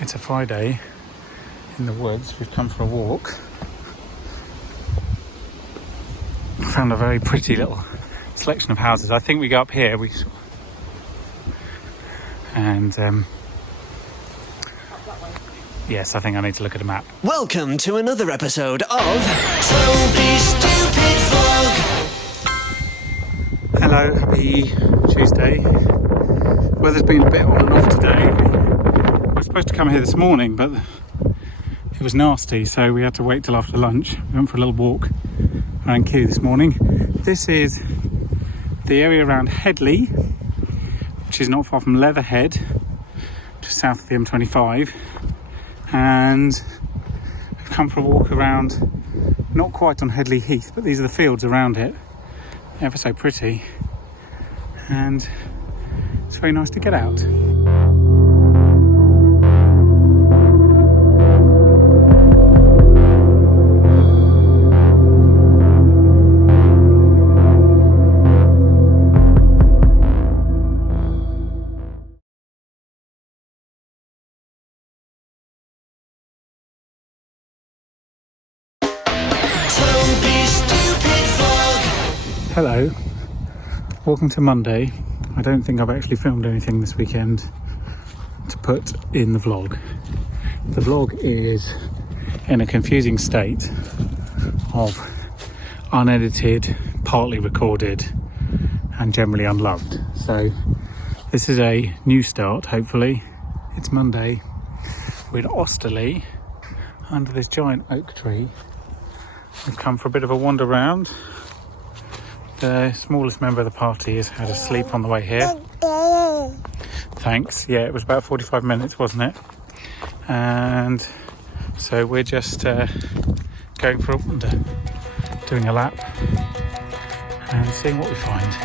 It's a Friday in the woods. We've come for a walk. Found a very pretty little selection of houses. I think we go up here. Yes, I think I need to look at a map. Welcome to another episode of Toby Stupid Vlog. Hello, happy Tuesday. Weather's been a bit on and off today. We were supposed to come here this morning, but it was nasty, so we had to wait till after lunch. We went for a little walk around Kew this morning. This is the area around Headley, which is not far from Leatherhead, just south of the M25. And we've come for a walk around, not quite on Headley Heath, but these are the fields around it. Ever so pretty, and it's very nice to get out. Hello, welcome to Monday. I don't think I've actually filmed anything this weekend to put in the vlog. The vlog is in a confusing state of unedited, partly recorded and generally unloved. So this is a new start, hopefully. It's Monday. We're at Osterley under this giant oak tree. We've come for a bit of a wander round. The smallest member of the party has had a sleep on the way here. Thanks. Yeah, it was about 45 minutes, wasn't it? And so we're just going for a wander, doing a lap and seeing what we find.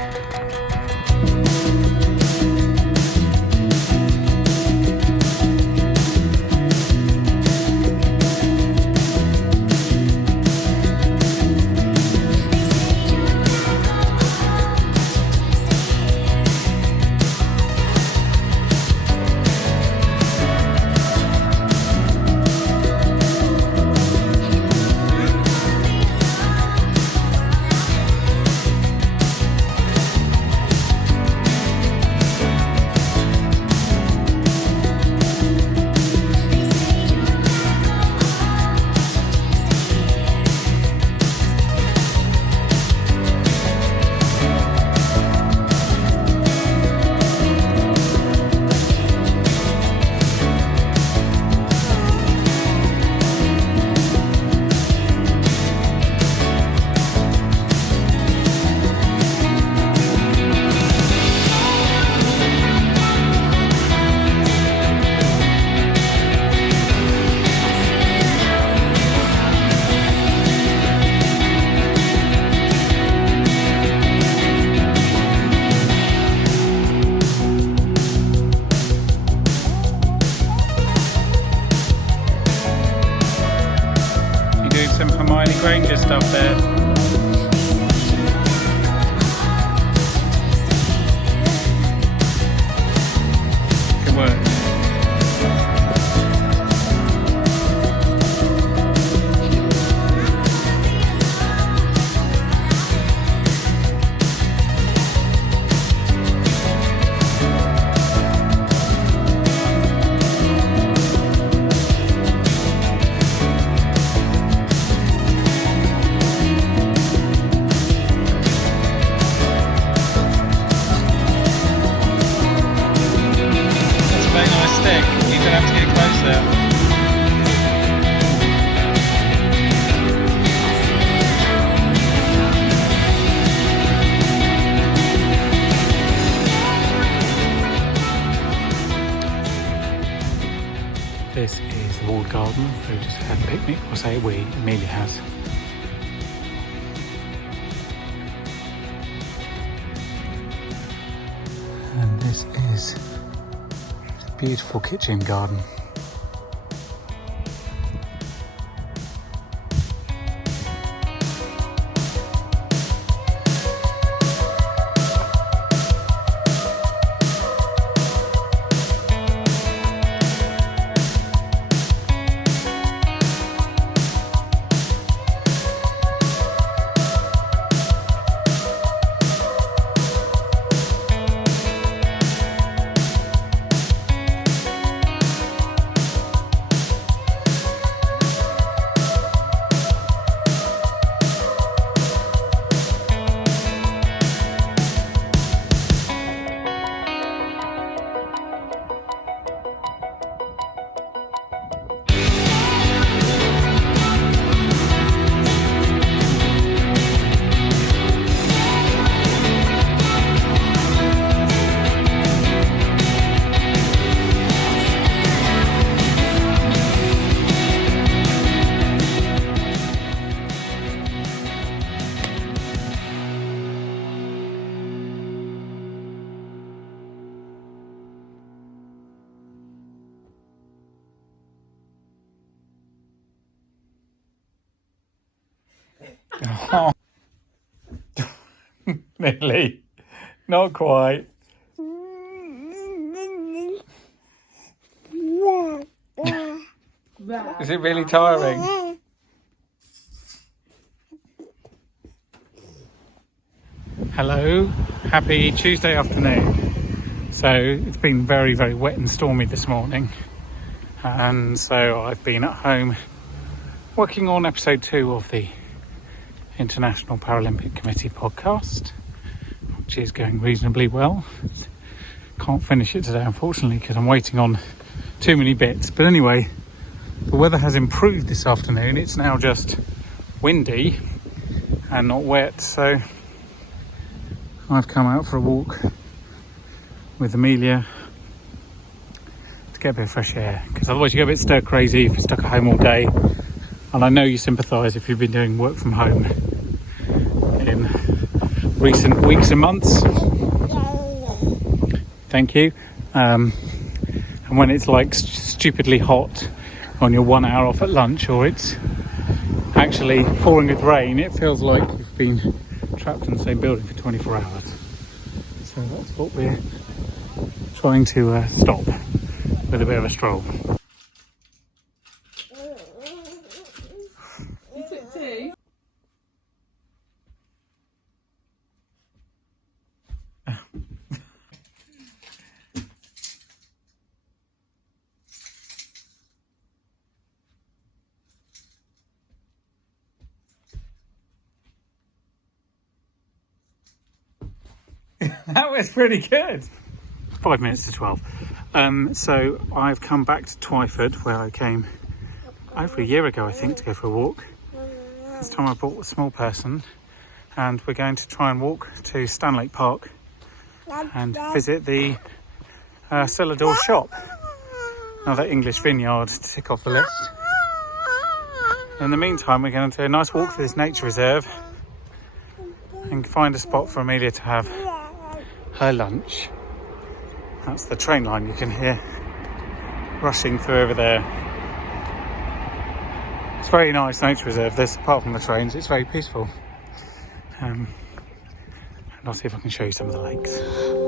Granger stuff there. Good work. This is the walled garden. We just had a picnic. I'll say we, Amelia has. And this is a beautiful kitchen garden. Oh. Nearly. Not quite. Is it really tiring? Hello, happy Tuesday afternoon. So it's been very, very wet and stormy this morning. And so I've been at home working on episode 2 of the International Paralympic Committee podcast, which is going reasonably well. Can't finish it today, unfortunately, because I'm waiting on too many bits. But anyway, the weather has improved this afternoon. It's now just windy and not wet, so I've come out for a walk with Amelia to get a bit of fresh air, because otherwise you get a bit stir crazy if you're stuck at home all day. And I know you sympathise if you've been doing work from home in recent weeks and months. Thank you. And when it's like stupidly hot on your 1 hour off at lunch, or it's actually pouring with rain, it feels like you've been trapped in the same building for 24 hours. So that's what we're trying to stop with a bit of a stroll. You took 2? That was pretty good. 5 minutes to 12. So I've come back to Twyford, where I came over a year ago, I think, to go for a walk. This time I brought a small person, and we're going to try and walk to Stanley Park and visit the Cellador shop, another English vineyard to tick off the list. In the meantime, we're going to do a nice walk through this nature reserve and find a spot for Amelia to have her lunch. That's the train line you can hear rushing through over there. It's a very nice nature reserve, this, apart from the trains. It's very peaceful. And I'll see if I can show you some of the lakes.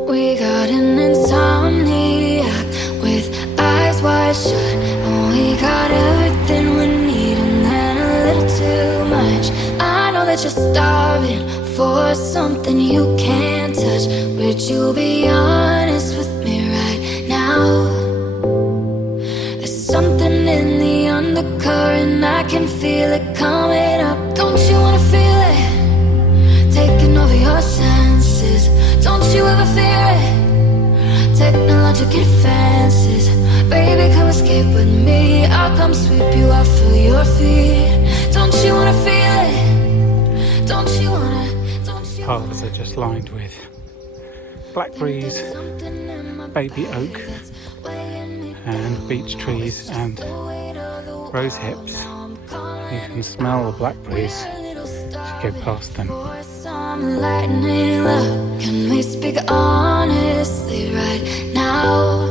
We got an insomniac with eyes wide shut, and we got everything we need and then a little too much. I know that you're starving for something you can't touch. Would you be honest with me right now? There's something in the undercurrent, I can feel it coming up. Don't you wanna feel it taking over your senses? Don't you ever fear it? Technological advances, baby, come escape with me. I'll come sweep you off of your feet. Don't you wanna feel it? Don't you wanna? Paths are just lined with blackberries, baby oak and beech trees and rose hips. You can smell the blackberries as you go past them. Can we speak honestly right now?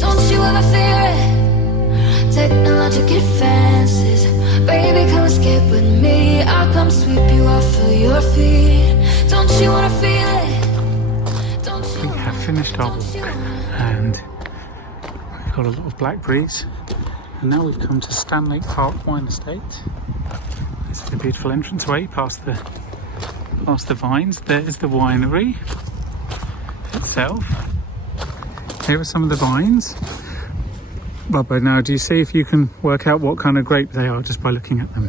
Don't you ever fear it? Technological advances, baby, come escape with me. I'll come sweep you off of your feet. Don't you wanna feel it? Don't you We have finished our walk and we've got a lot of blackberries, and now we've come to Stanley Park Wine Estate. This is the beautiful entranceway past the vines. There's the winery itself. Here are some of the vines. Robbo, now do you see if you can work out what kind of grape they are just by looking at them?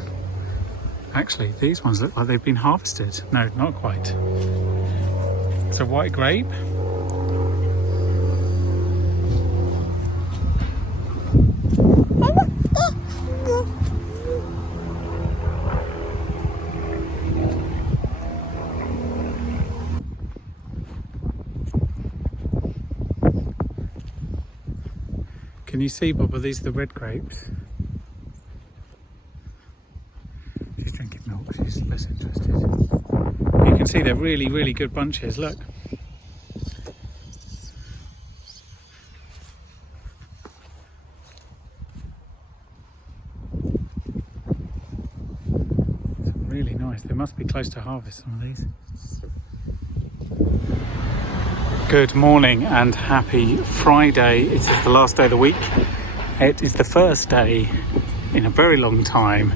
Actually, these ones look like they've been harvested. No, not quite. It's a white grape. Can you see, Bubba, these are the red grapes? She's drinking milk, she's less interested. You can see they're really, really good bunches, look. really nice. They must be close to harvest, some of these. Good morning and happy Friday. It is the last day of the week. It is the first day in a very long time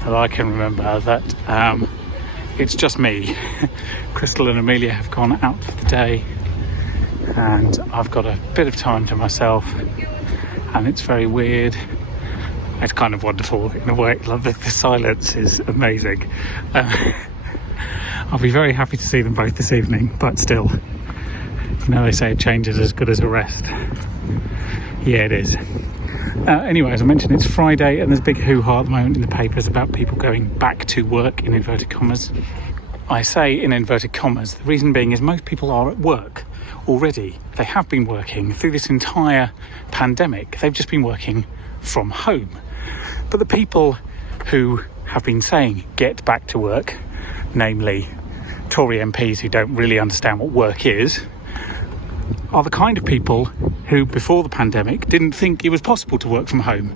that I can remember that it's just me. Crystal and Amelia have gone out for the day and I've got a bit of time to myself, and it's very weird. It's kind of wonderful in a way. Like the silence is amazing. I'll be very happy to see them both this evening, but still, you know, they say a change is as good as a rest. Yeah, it is. Anyway, as I mentioned, it's Friday and there's a big hoo-ha at the moment in the papers about people going back to work, in inverted commas. I say in inverted commas, the reason being is most people are at work already. They have been working through this entire pandemic. They've just been working from home. But the people who have been saying get back to work, namely Tory MPs who don't really understand what work is, are the kind of people who before the pandemic didn't think it was possible to work from home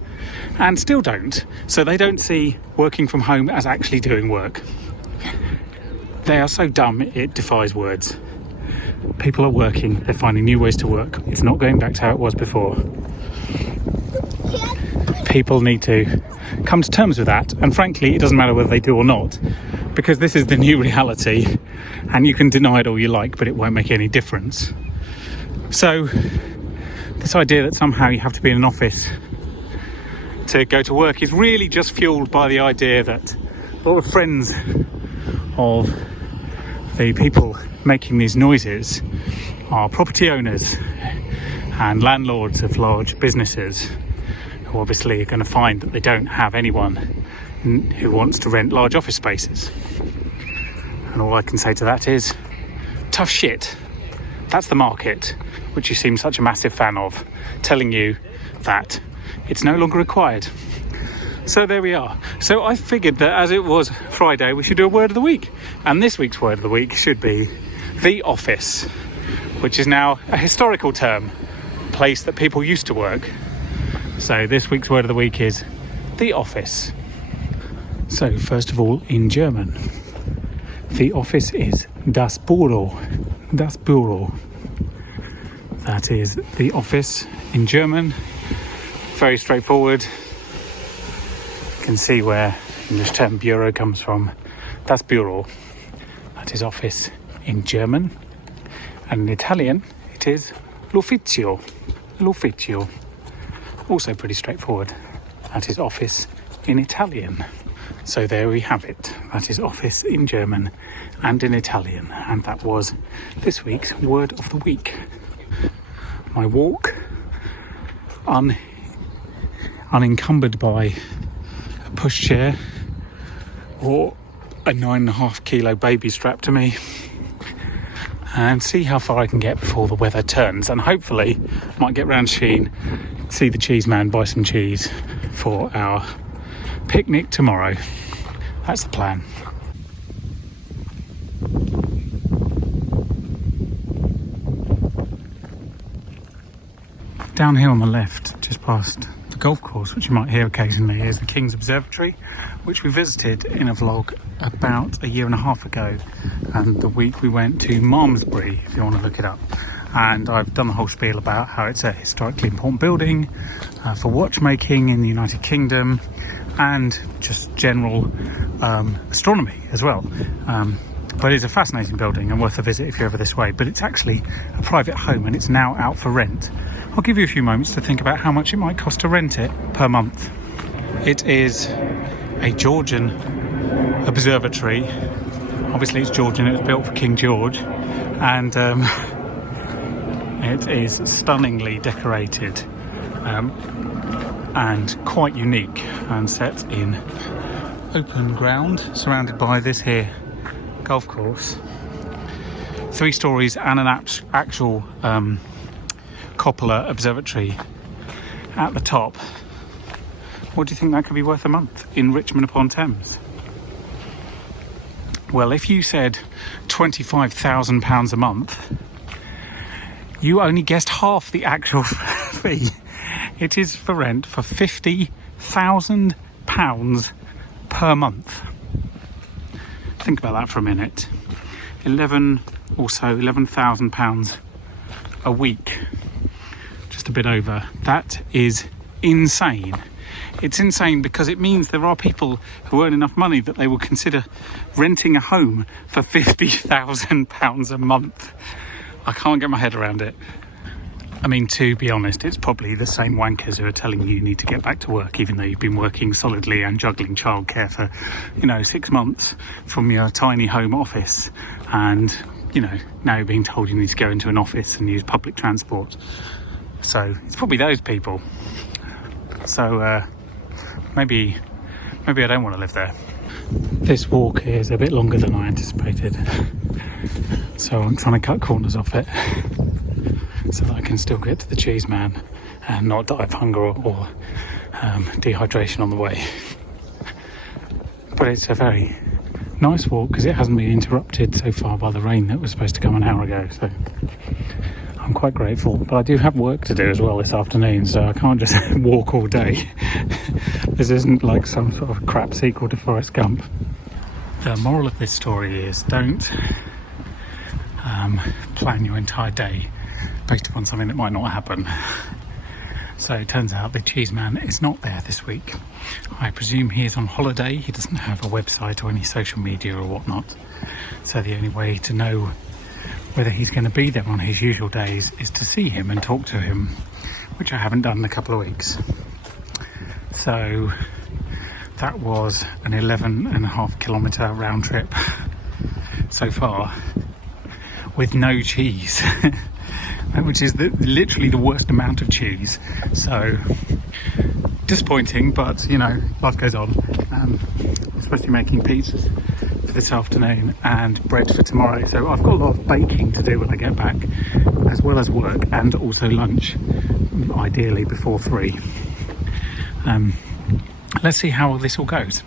and still don't. So they don't see working from home as actually doing work. They are so dumb it defies words. People are working, they're finding new ways to work. It's not going back to how it was before. People need to come to terms with that, and frankly it doesn't matter whether they do or not, because this is the new reality and you can deny it all you like, but it won't make any difference. So this idea that somehow you have to be in an office to go to work is really just fueled by the idea that a lot of friends of the people making these noises are property owners and landlords of large businesses who obviously are going to find that they don't have anyone who wants to rent large office spaces. And all I can say to that is, tough shit. That's the market, which you seem such a massive fan of, telling you that it's no longer required. So there we are. So I figured that as it was Friday, we should do a word of the week. And this week's word of the week should be the office, which is now a historical term, a place that people used to work. So this week's word of the week is the office. So first of all, in German, the office is das Büro. Das Büro. That is the office in German. Very straightforward. You can see where the English term bureau comes from. Das Büro. That is office in German. And in Italian, it is l'ufficio. L'ufficio. Also pretty straightforward. That is office in Italian. So there we have it. That is office in German and in Italian. And that was this week's word of the week. My walk, unencumbered by a pushchair or a 9.5 kilo baby strapped to me, and see how far I can get before the weather turns, and hopefully might get round Sheen, see the cheese man, buy some cheese for our picnic tomorrow. That's the plan. Down here on the left, just past the golf course, which you might hear occasionally, is the King's Observatory, which we visited in a vlog about a year and a half ago. And the week we went to Malmesbury, if you want to look it up. And I've done the whole spiel about how it's a historically important building for watchmaking in the United Kingdom and just general astronomy as well. But it's a fascinating building and worth a visit if you're ever this way. But it's actually a private home and it's now out for rent. I'll give you a few moments to think about how much it might cost to rent it per month. It is a Georgian observatory. Obviously it's Georgian, it was built for King George, and it is stunningly decorated and quite unique, and set in open ground surrounded by this here golf course. 3 stories and an actual cupola observatory at the top. What do you think that could be worth a month in Richmond upon Thames? Well, if you said £25,000 a month, you only guessed half the actual fee. It is for rent for £50,000 per month. think about that for a minute. £11,000 a week, just a bit over. That is insane. It's insane because it means there are people who earn enough money that they will consider renting a home for £50,000 a month. I can't get my head around it. I mean, to be honest, it's probably the same wankers who are telling you need to get back to work, even though you've been working solidly and juggling childcare for, 6 months from your tiny home office. And, now you're being told you need to go into an office and use public transport. So it's probably those people. So maybe I don't want to live there. This walk is a bit longer than I anticipated. So I'm trying to cut corners off it, so that I can still get to the cheese man and not die of hunger or dehydration on the way. But it's a very nice walk because it hasn't been interrupted so far by the rain that was supposed to come an hour ago, so I'm quite grateful. But I do have work to do as well this afternoon, so I can't just walk all day. This isn't like some sort of crap sequel to Forrest Gump. The moral of this story is don't plan your entire day based upon something that might not happen. So it turns out the cheese man is not there this week. I presume he is on holiday. He doesn't have a website or any social media or whatnot. So the only way to know whether he's going to be there on his usual days is to see him and talk to him, which I haven't done in a couple of weeks. So that was an 11.5 kilometre round trip so far with no cheese. Which is literally the worst amount of cheese. So disappointing, but life goes on. I'm supposed to be making pizzas for this afternoon and bread for tomorrow, so I've got a lot of baking to do when I get back, as well as work and also lunch, ideally before 3. Let's see how this all goes.